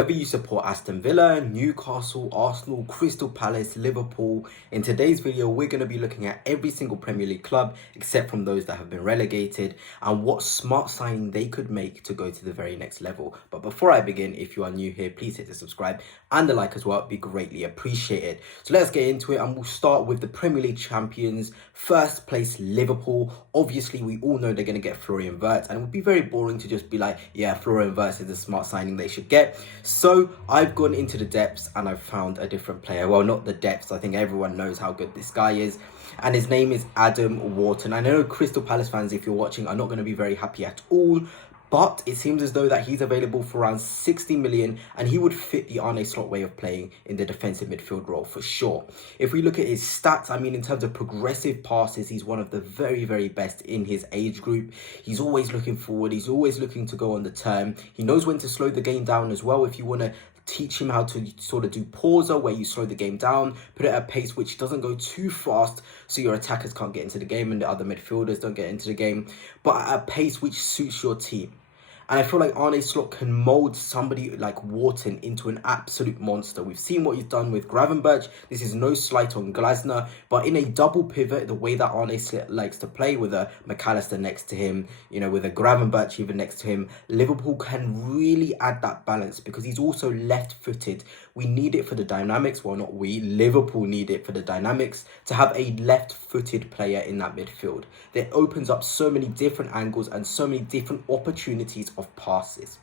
Whether you support Aston Villa, Newcastle, Arsenal, Crystal Palace, Liverpool, in today's video we're going to be looking at every single Premier League club except from those that have been relegated and what smart signing they could make to go to the very next level. But before I begin, if you are new here, please hit the subscribe and the like as well, it'd be greatly appreciated. So let's get into it and we'll start with the Premier League champions, first place Liverpool. Obviously we all know they're going to get Florian Wirtz and it would be very boring to just be like, yeah, Florian Wirtz is the smart signing they should get. So I've gone into the depths and I've found a different player. Well, not the depths. I think everyone knows how good this guy is. And his name is Adam Wharton. I know Crystal Palace fans, if you're watching, are not going to be very happy at all. But it seems as though that he's available for around 60 million and he would fit the Arne Slot way of playing in the defensive midfield role for sure. If we look at his stats, I mean, in terms of progressive passes, he's one of the very, very best in his age group. He's always looking forward. He's always looking to go on the turn. He knows when to slow the game down as well. If you want to teach him how to sort of do pauser where you slow the game down, put it at a pace which doesn't go too fast so your attackers can't get into the game and the other midfielders don't get into the game, but at a pace which suits your team. And I feel like Arne Slot can mould somebody like Wharton into an absolute monster. We've seen what he's done with Gravenberch. This is no slight on Glasner, but in a double pivot, the way that Arne Slot likes to play with a McAllister next to him, you know, with a Gravenberch even next to him, Liverpool can really add that balance because he's also left-footed. We need it for the dynamics. Well, not we. Liverpool need it for the dynamics to have a left-footed player in that midfield. That opens up so many different angles and so many different opportunities of passes.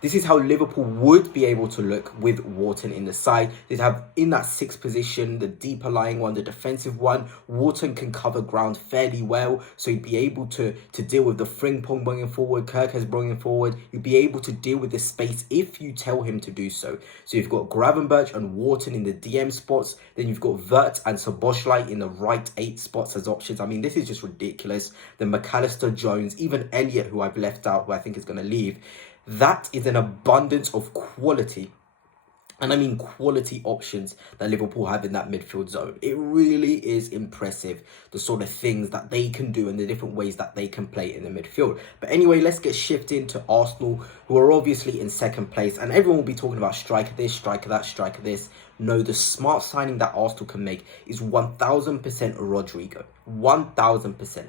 This is how Liverpool would be able to look with Wharton in the side. They'd have in that sixth position, the deeper lying one, the defensive one. Wharton can cover ground fairly well, so he'd be able to deal with the Frimpong bringing forward, Kirkes bringing forward. You'd be able to deal with the space if you tell him to do so. So you've got Gravenberch and Wharton in the DM spots. Then you've got Wirtz and Szoboszlai in the right 8 spots as options. I mean, this is just ridiculous. Then McAllister, Jones, even Elliott, who I've left out, who I think is going to leave. That is an abundance of quality. And I mean quality options that Liverpool have in that midfield zone. It really is impressive, the sort of things that they can do and the different ways that they can play in the midfield. But anyway, let's get shifted to Arsenal, who are obviously in second place. And everyone will be talking about striker this, striker that, striker this. No, the smart signing that Arsenal can make is 1000% Rodrigo. 1000%.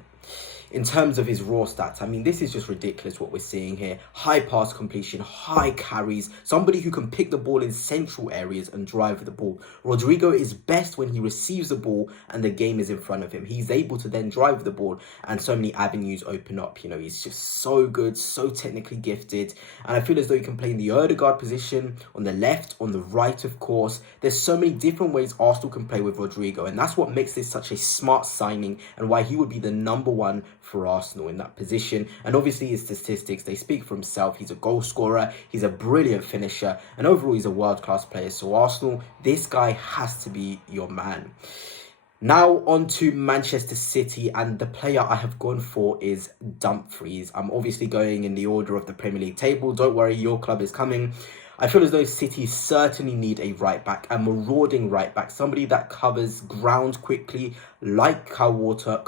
In terms of his raw stats, I mean, this is just ridiculous what we're seeing here. High pass completion, high carries, somebody who can pick the ball in central areas and drive the ball. Rodrigo is best when he receives the ball and the game is in front of him. He's able to then drive the ball and so many avenues open up. You know, he's just so good, so technically gifted. And I feel as though he can play in the Odegaard position, on the left, on the right, of course. There's so many different ways Arsenal can play with Rodrigo. And that's what makes this such a smart signing and why he would be the #1 for Arsenal in that position. And obviously his statistics, they speak for himself. He's a goal scorer, he's a brilliant finisher, and overall he's a world-class player. So Arsenal, this guy has to be your man. Now on to Manchester City, and the player I have gone for is Dumfries. I'm obviously going in the order of the Premier League table. Don't worry, your club is coming. I feel as though City certainly need a right back, a marauding right back, somebody that covers ground quickly like Kyle Walker,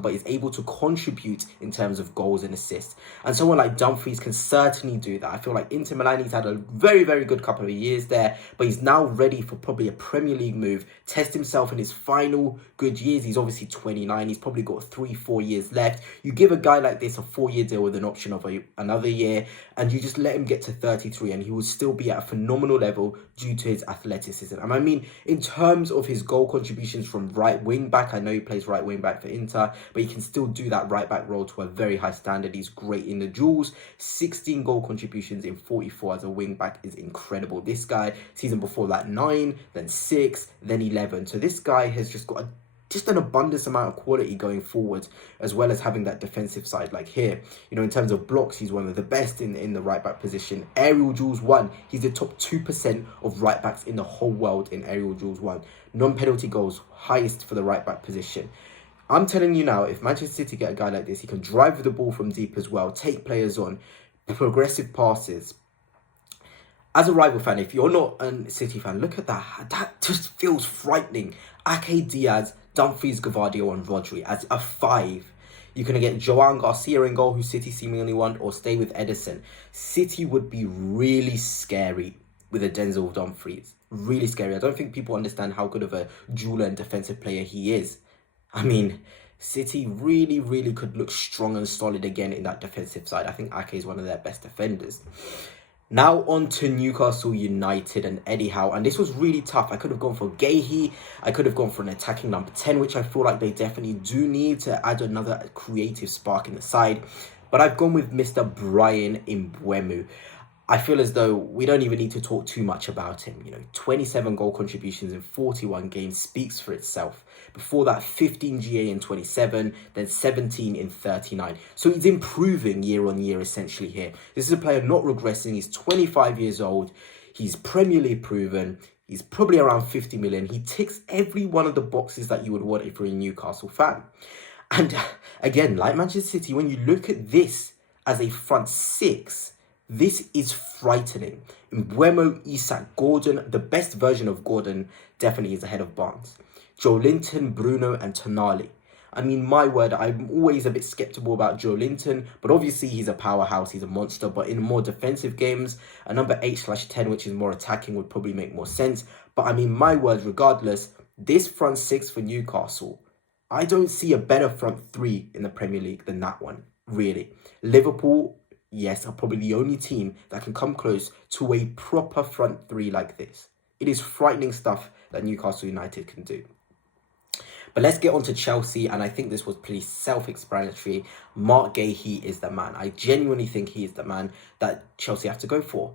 but is able to contribute in terms of goals and assists. And someone like Dumfries can certainly do that. I feel like Inter Milan, he's had a very, very good couple of years there, but he's now ready for probably a Premier League move, test himself in his final good years. He's obviously 29. He's probably got 3-4 years left. You give a guy like this a 4-year deal with an option of another year, and you just let him get to 33, and he will still be at a phenomenal level due to his athleticism. And I mean, in terms of his goal contributions from right wing back, I know he plays right wing back for Inter, but he can still do that right back role to a very high standard. He's great in the duels. 16 goal contributions in 44 as a wing back is incredible. This guy, season before that, 9, then 6, then 11. So this guy has just got just an abundance amount of quality going forward, as well as having that defensive side. Like here, you know, in terms of blocks, he's one of the best in the right back position. Aerial duels 1, he's the top 2% of right backs in the whole world in aerial duels 1. Non-penalty goals, highest for the right back position. I'm telling you now, if Manchester City get a guy like this, he can drive the ball from deep as well, take players on, progressive passes. As a rival fan, if you're not a City fan, look at that. That just feels frightening. Ake Diaz, Dumfries, Gvardiol and Rodri as a 5. You're going to get Joan Garcia in goal, who City seemingly want, or stay with Edison. City would be really scary with a Denzel Dumfries. Really scary. I don't think people understand how good of a jeweler and defensive player he is. I mean, City really, really could look strong and solid again in that defensive side. I think Ake is one of their best defenders. Now on to Newcastle United and Eddie Howe. And this was really tough. I could have gone for Gahey. I could have gone for an attacking number 10, which I feel like they definitely do need to add another creative spark in the side. But I've gone with Mr. Brian Mbeumo. I feel as though we don't even need to talk too much about him. 27 goal contributions in 41 games speaks for itself. Before that, 15 GA in 27, then 17 in 39. So he's improving year on year, essentially, here. This is a player not regressing. He's 25 years old. He's Premier League proven. He's probably around 50 million. He ticks every one of the boxes that you would want if you're a Newcastle fan. And again, like Manchester City, when you look at this as a front six, this is frightening. Mbeumo, Isak, Gordon, the best version of Gordon definitely is ahead of Barnes. Joe Linton, Bruno and Tonali. I mean, my word, I'm always a bit skeptical about Joe Linton, but obviously he's a powerhouse, he's a monster. But in more defensive games, a number 8/10, which is more attacking, would probably make more sense. But I mean, my word, regardless, this front six for Newcastle, I don't see a better front three in the Premier League than that one, really. Liverpool, yes, are probably the only team that can come close to a proper front three like this. It is frightening stuff that Newcastle United can do. But let's get on to Chelsea, and I think this was pretty self-explanatory. Mark Gahey is the man. I genuinely think he is the man that Chelsea have to go for.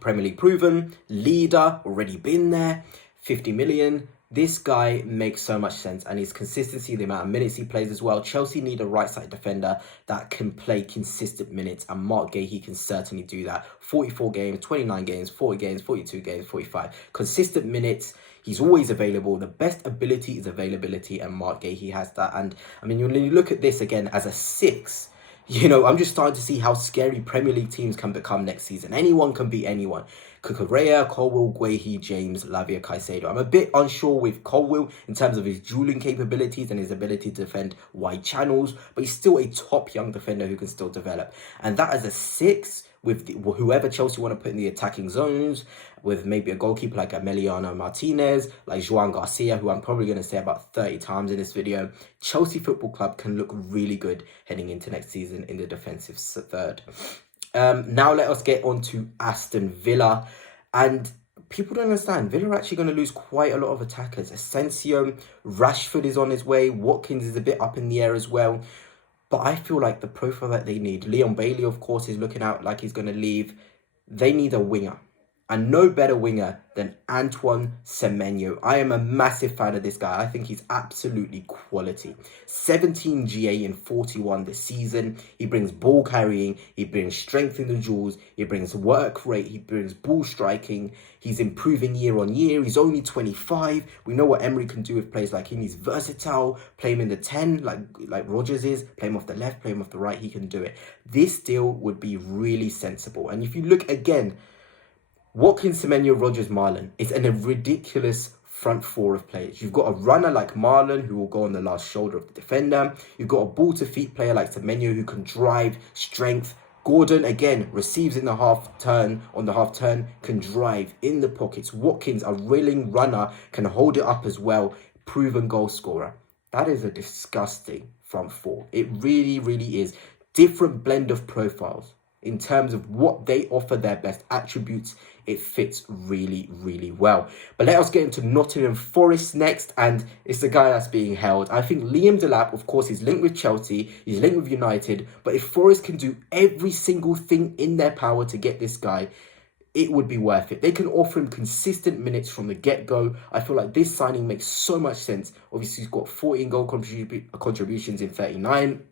Premier League proven, leader, already been there, 50 million. This guy makes so much sense, and his consistency, the amount of minutes he plays as well. Chelsea need a right-side defender that can play consistent minutes, and Mark Gahey can certainly do that. 44 games, 29 games, 40 games, 42 games, 45. Consistent minutes. He's always available. The best ability is availability, and Mark Gahey has that. And I mean, when you look at this again as a six, I'm just starting to see how scary Premier League teams can become next season. Anyone can beat anyone. Kukurea, Colwill, Guehi, James, Lavia, Caicedo. I'm a bit unsure with Colwill in terms of his dueling capabilities and his ability to defend wide channels, but he's still a top young defender who can still develop. And that as a six, with whoever Chelsea want to put in the attacking zones, with maybe a goalkeeper like Emiliano Martinez, like Joan Garcia, who I'm probably going to say about 30 times in this video, Chelsea Football Club can look really good heading into next season in the defensive third. Now let us get on to Aston Villa. And people don't understand, Villa are actually going to lose quite a lot of attackers. Asensio, Rashford is on his way, Watkins is a bit up in the air as well. But I feel like the profile that they need, Leon Bailey, of course, is looking out like he's going to leave. They need a winger. And no better winger than Antoine Semenyo. I am a massive fan of this guy. I think he's absolutely quality. 17 GA in 41 this season. He brings ball carrying. He brings strength in the duels. He brings work rate. He brings ball striking. He's improving year on year. He's only 25. We know what Emery can do with players like him. He's versatile. Play him in the 10 like Rodgers is. Play him off the left. Play him off the right. He can do it. This deal would be really sensible. And if you look again, Watkins, Semenyo, Rodgers, Marlon. It's a ridiculous front four of players. You've got a runner like Marlon who will go on the last shoulder of the defender. You've got a ball-to-feet player like Semenyo who can drive, strength. Gordon, again, receives in the half turn, can drive in the pockets. Watkins, a reeling runner, can hold it up as well. Proven goal scorer. That is a disgusting front four. It really, really is. Different blend of profiles. In terms of what they offer, their best attributes, it fits really, really well. But let us get into Nottingham Forest next, and it's the guy that's being held. I think Liam Delap, of course, he's linked with Chelsea, he's linked with United, but if Forest can do every single thing in their power to get this guy, it would be worth it. They can offer him consistent minutes from the get-go. I feel like this signing makes so much sense. Obviously, he's got 14 goal contributions in 39.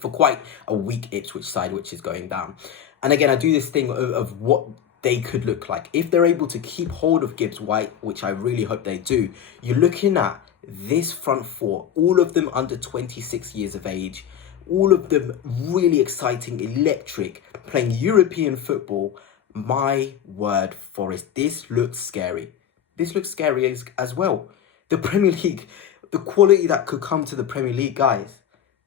For quite a weak Ipswich side, which is going down. And again, I do this thing of what they could look like. If they're able to keep hold of Gibbs White, which I really hope they do, you're looking at this front four, all of them under 26 years of age, all of them really exciting, electric, playing European football. My word, Forest, this looks scary. This looks scary as well. The Premier League, the quality that could come to the Premier League, guys.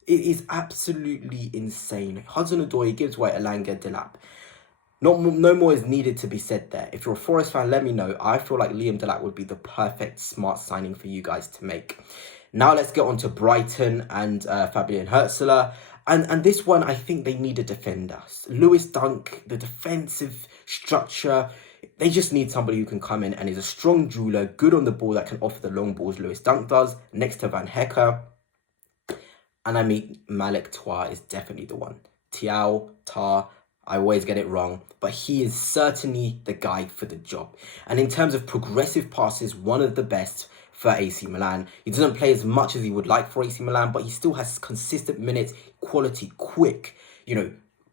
It is absolutely insane. Hudson-Odoi, Gibbs White, Elanga, Delap. No more is needed to be said there. If you're a Forest fan, let me know. I feel like Liam Delap would be the perfect smart signing for you guys to make. Now let's get on to Brighton and Fabian Hertzler. And this one, I think they need a defender. Lewis Dunk, the defensive structure, they just need somebody who can come in and is a strong jeweler, good on the ball, that can offer the long balls Lewis Dunk does, next to Van Hecker. And I mean, Malik Twa is definitely the one. Tiao, Tar, I always get it wrong, but he is certainly the guy for the job. And in terms of progressive passes, one of the best for AC Milan. He doesn't play as much as he would like for AC Milan, but he still has consistent minutes, quality, quick,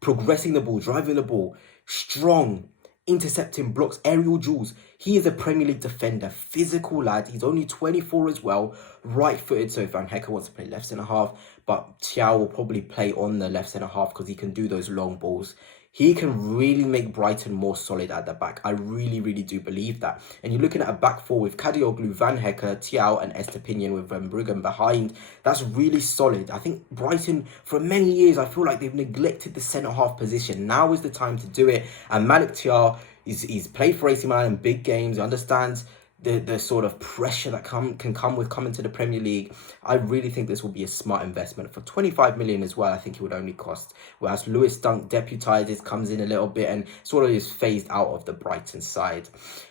progressing the ball, driving the ball, strong, intercepting blocks, aerial duels. He is a Premier League defender, physical lad. He's only 24 as well, right-footed. So if Van Hecker wants to play left centre half, but Thiaw will probably play on the left centre half because he can do those long balls. He can really make Brighton more solid at the back. I really, really do believe that. And you're looking at a back four with Kadioglu, Van Hecker, Thiaw and Estepinian with Van Bruggen behind. That's really solid. I think Brighton, for many years, I feel like they've neglected the centre-half position. Now is the time to do it. And Malik Thiaw, he's played for AC Milan in big games. He understands the sort of pressure that can come with coming to the Premier League. I really think this will be a smart investment. For 25 million as well, I think it would only cost. Whereas Lewis Dunk deputises, comes in a little bit and sort of is phased out of the Brighton side.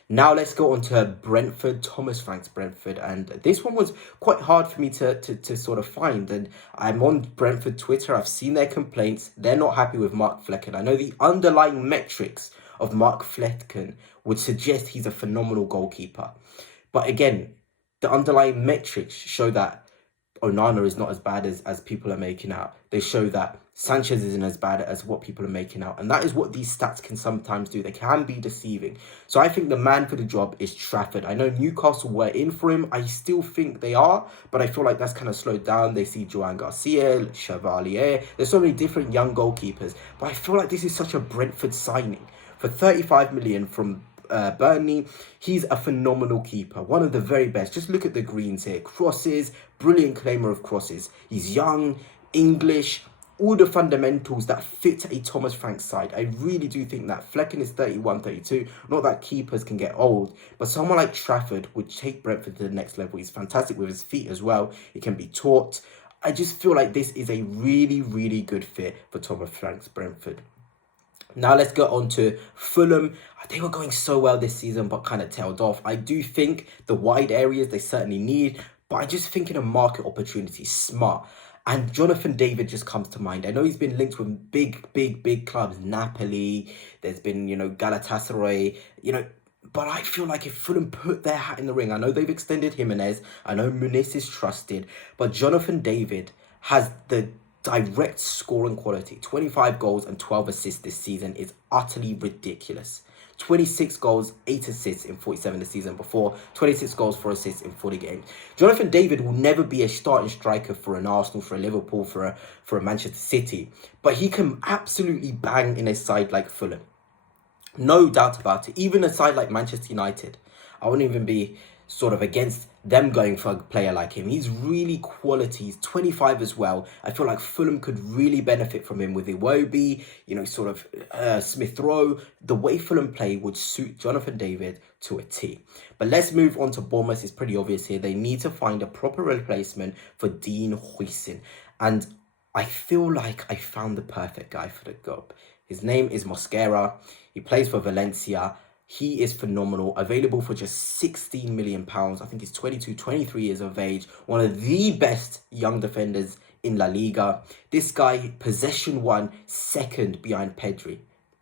Now let's go on to Brentford, Thomas Frank's Brentford. And this one was quite hard for me to sort of find. And I'm on Brentford Twitter. I've seen their complaints. They're not happy with Mark Flecken. I know the underlying metrics of Mark Flecken would suggest he's a phenomenal goalkeeper. But again, the underlying metrics show that Onana is not as bad as people are making out. They show that Sanchez isn't as bad as what people are making out. And that is what these stats can sometimes do. They can be deceiving. So I think the man for the job is Trafford. I know Newcastle were in for him. I still think they are. But I feel like that's kind of slowed down. They see Joan Garcia, Chevalier. There's so many different young goalkeepers. But I feel like this is such a Brentford signing. For 35 million from Burnley, he's a phenomenal keeper, one of the very best. Just look at the greens here. Crosses, brilliant claimer of crosses. He's young, English, all the fundamentals that fit a Thomas Frank side. I really do think that. Flecken is 31, 32. Not that keepers can get old, but someone like Trafford would take Brentford to the next level. He's fantastic with his feet as well. He can be taught. I just feel like this is a really, really good fit for Thomas Frank's Brentford. Now let's go on to Fulham. They were going so well this season, but kind of tailed off. I do think the wide areas they certainly need, but I just think in a market opportunity, smart. And Jonathan David just comes to mind. I know he's been linked with big clubs. Napoli, there's been, Galatasaray, but I feel like if Fulham put their hat in the ring, I know they've extended Jimenez, I know Muniz is trusted, but Jonathan David has the direct scoring quality. 25 goals and 12 assists this season is utterly ridiculous. 26 goals, 8 assists in 47 the season before, 26 goals, 4 assists in 40 games. Jonathan David will never be a starting striker for an Arsenal, for a Liverpool, for a Manchester City, but he can absolutely bang in a side like Fulham. No doubt about it. Even a side like Manchester United, I wouldn't even be sort of against them going for a player like him. He's really quality. He's 25 as well. I feel like Fulham could really benefit from him with Iwobi, Smith Rowe. The way Fulham play would suit Jonathan David to a T. But let's move on to Bournemouth. It's pretty obvious here. They need to find a proper replacement for Dean Huijsen. And I feel like I found the perfect guy for the job. His name is Mosquera. He plays for Valencia. He is phenomenal, available for just £16 million. I think he's 22, 23 years of age. One of the best young defenders in La Liga. This guy, possession one, second behind Pedri.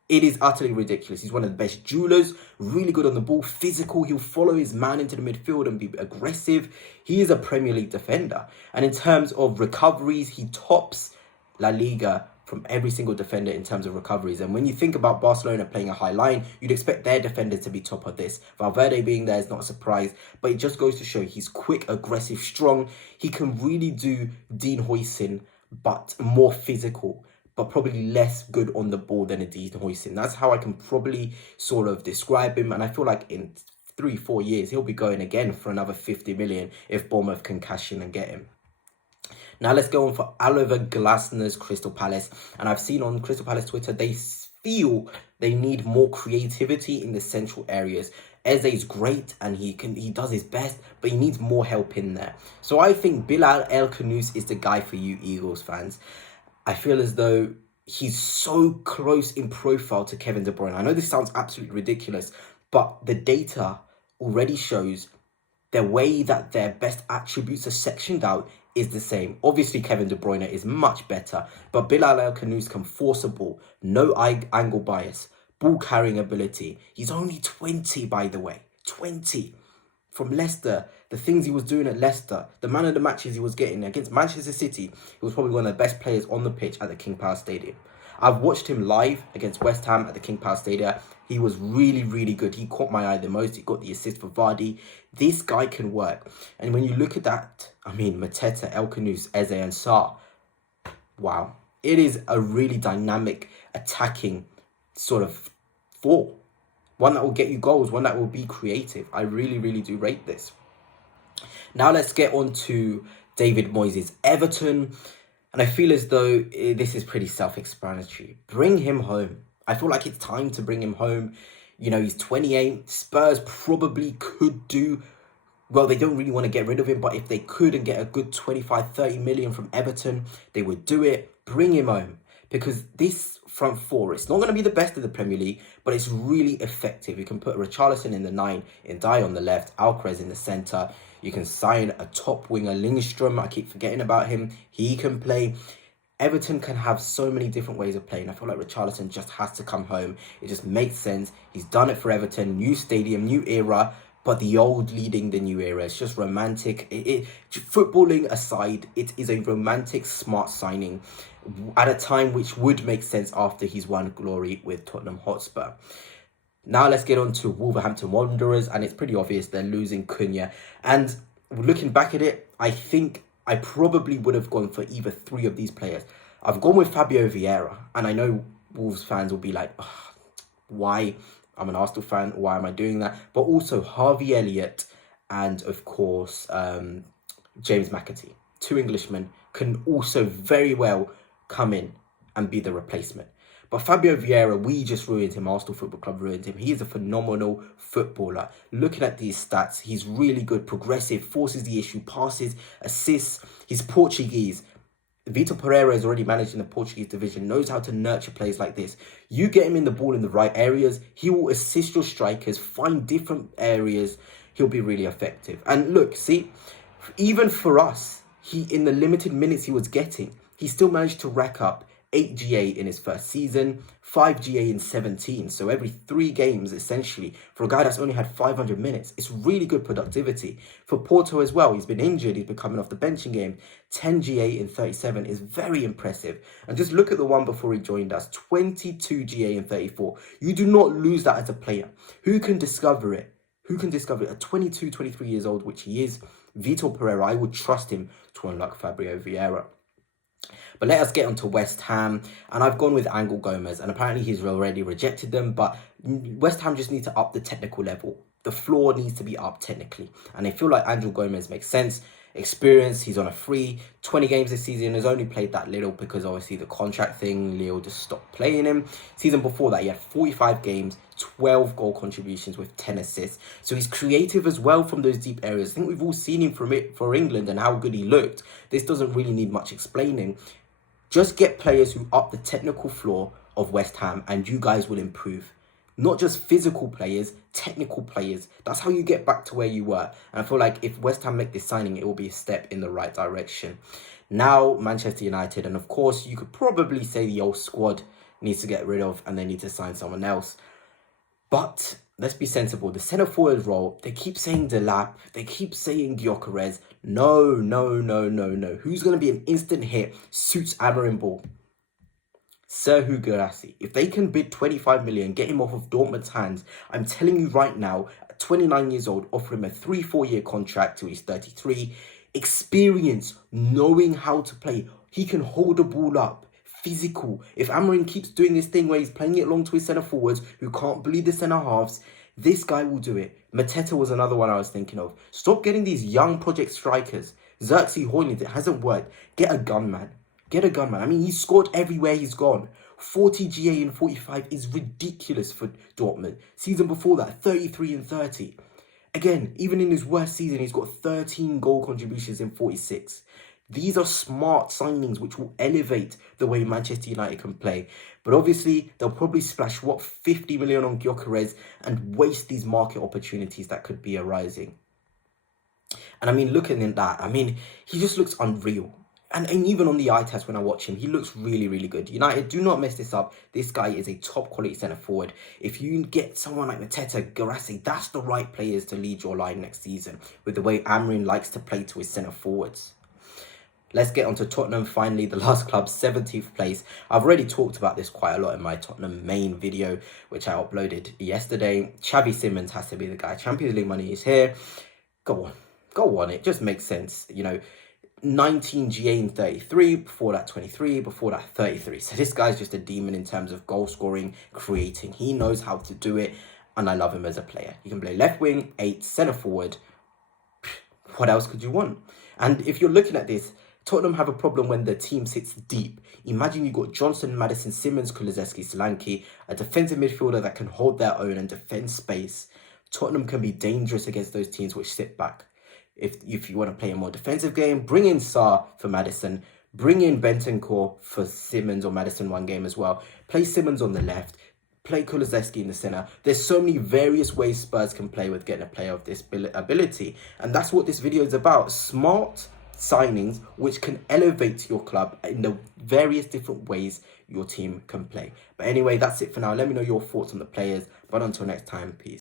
It is utterly ridiculous. He's one of the best jewelers, really good on the ball, physical. He'll follow his man into the midfield and be aggressive. He is a Premier League defender. And in terms of recoveries, he tops La Liga from every single defender in terms of recoveries. And when you think about Barcelona playing a high line, you'd expect their defenders to be top of this. Valverde being there is not a surprise, but it just goes to show he's quick, aggressive, strong. He can really do Dean Huijsen, but more physical, but probably less good on the ball than a Dean Huijsen. That's how I can probably sort of describe him. And I feel like in 3-4 years, he'll be going again for another 50 million if Bournemouth can cash in and get him. Now let's go on for Oliver Glasner's Crystal Palace. And I've seen on Crystal Palace Twitter, they feel they need more creativity in the central areas. Eze's great and he does his best, but he needs more help in there. So I think Bilal El Khanous is the guy for you Eagles fans. I feel as though he's so close in profile to Kevin De Bruyne. I know this sounds absolutely ridiculous, but the data already shows the way that their best attributes are sectioned out is the same. Obviously, Kevin De Bruyne is much better, but Bilal El Khanous can force a ball, no angle bias, ball carrying ability. He's only 20, by the way, 20. From Leicester, the things he was doing at Leicester, the man of the matches he was getting against Manchester City, he was probably one of the best players on the pitch at the King Power Stadium. I've watched him live against West Ham at the King Power Stadium. He was really, really good. He caught my eye the most. He got the assist for Vardy. This guy can work. And when you look at that, I mean, Mateta, El Khanous, Eze and Sarr, wow. It is a really dynamic, attacking sort of four. One that will get you goals, one that will be creative. I really, really do rate this. Now let's get on to David Moyes' Everton. And I feel as though this is pretty self-explanatory. Bring him home. I feel like it's time to bring him home. You know, he's 28. Spurs probably could do... Well, they don't really want to get rid of him, but if they could and get a good 25, 30 million from Everton, they would do it. Bring him home. Because this front four, it's not going to be the best of the Premier League, but it's really effective. You can put Richarlison in the 9, Ndiaye on the left, Alcaraz in the centre. You can sign a top winger, Lindstrom. I keep forgetting about him. He can play. Everton can have so many different ways of playing. I feel like Richarlison just has to come home. It just makes sense. He's done it for Everton. New stadium, new era. But the old leading the new era. It's just romantic. Footballing aside, it is a romantic, smart signing at a time which would make sense after he's won glory with Tottenham Hotspur. Now let's get on to Wolverhampton Wanderers, and it's pretty obvious they're losing Cunha. And looking back at it, I think I probably would have gone for either three of these players. I've gone with Fabio Vieira, and I know Wolves fans will be like, why? I'm an Arsenal fan, why am I doing that? But also Harvey Elliott and, of course, James McAtee. Two Englishmen can also very well come in and be the replacement. But Fabio Vieira, we just ruined him. Arsenal Football Club ruined him. He is a phenomenal footballer. Looking at these stats, he's really good, progressive, forces the issue, passes, assists. He's Portuguese. Vitor Pereira is already managed in the Portuguese division, knows how to nurture players like this. You get him in the ball in the right areas, he will assist your strikers, find different areas. He'll be really effective. And look, see, even for us, in the limited minutes he was getting, he still managed to rack up 8 GA in his first season, 5 GA in 17. So every 3 games, essentially, for a guy that's only had 500 minutes. It's really good productivity. For Porto as well, he's been injured. He's been coming off the benching game. 10 GA in 37 is very impressive. And just look at the one before he joined us. 22 GA in 34. You do not lose that as a player. Who can discover it? Who can discover it? At 22, 23 years old, which he is, Vitor Pereira, I would trust him to unlock Fabio Vieira. But let us get on to West Ham, and I've gone with Angel Gomez, and apparently he's already rejected them, but West Ham just need to up the technical level. The floor needs to be up technically, and I feel like Angel Gomez makes sense. Experience, he's on a free, 20 games this season, has only played that little because obviously the contract thing, Leo just stopped playing him. Season before that, he had 45 games, 12 goal contributions with 10 assists. So he's creative as well from those deep areas. I think we've all seen him for England and how good he looked. This doesn't really need much explaining. Just get players who up the technical floor of West Ham and you guys will improve. Not just physical players, technical players. That's how you get back to where you were. And I feel like if West Ham make this signing, it will be a step in the right direction. Now, Manchester United. And of course, you could probably say the old squad needs to get rid of and they need to sign someone else. But let's be sensible. The centre forward role, they keep saying Delap. They keep saying Gyökeres. No. Who's going to be an instant hit? Suits Amarim Ball. Serhou Guirassy. If they can bid 25 million, get him off of Dortmund's hands, I'm telling you right now, at 29 years old, offer him a 3-4 year contract till he's 33. Experience, knowing how to play. He can hold the ball up. Physical. If Amarim keeps doing this thing where he's playing it long to his centre forwards who can't bleed the centre halves, this guy will do it. Mateta was another one I was thinking of. Stop getting these young project strikers. Xerxes Hoyland, it hasn't worked. Get a gunman. Get a gunman. I mean, he's scored everywhere he's gone. 40 GA and 45 is ridiculous for Dortmund. Season before that, 33 and 30. Again, even in his worst season, he's got 13 goal contributions in 46. These are smart signings which will elevate the way Manchester United can play. But obviously, they'll probably splash, 50 million on Gyökeres and waste these market opportunities that could be arising. And I mean, looking at that, I mean, he just looks unreal. And even on the eye test, when I watch him, he looks really, really good. United, do not mess this up. This guy is a top quality centre forward. If you get someone like Mateta, Guirassy, that's the right players to lead your line next season, with the way Amorim likes to play to his centre forwards. Let's get on to Tottenham, finally, the last club, 17th place. I've already talked about this quite a lot in my Tottenham main video, which I uploaded yesterday. Xavi Simons has to be the guy. Champions League money is here. Go on. It just makes sense, you know. 19 GA in 33, before that 23, before that 33. So this guy's just a demon in terms of goal scoring, creating. He knows how to do it, and I love him as a player. He can play left wing, 8, centre forward. What else could you want? And if you're looking at this, Tottenham have a problem when the team sits deep. Imagine you've got Johnson, Maddison, Simmons, Kulusevski, Solanke, a defensive midfielder that can hold their own and defend space. Tottenham can be dangerous against those teams which sit back. If you want to play a more defensive game, bring in Sarr for Maddison. Bring in Bentancur for Simmons or Maddison one game as well. Play Simmons on the left. Play Kulusevski in the centre. There's so many various ways Spurs can play with getting a player of this ability. And that's what this video is about. Smart signings which can elevate your club in the various different ways your team can play. But anyway, that's it for now. Let me know your thoughts on the players. But until next time, peace.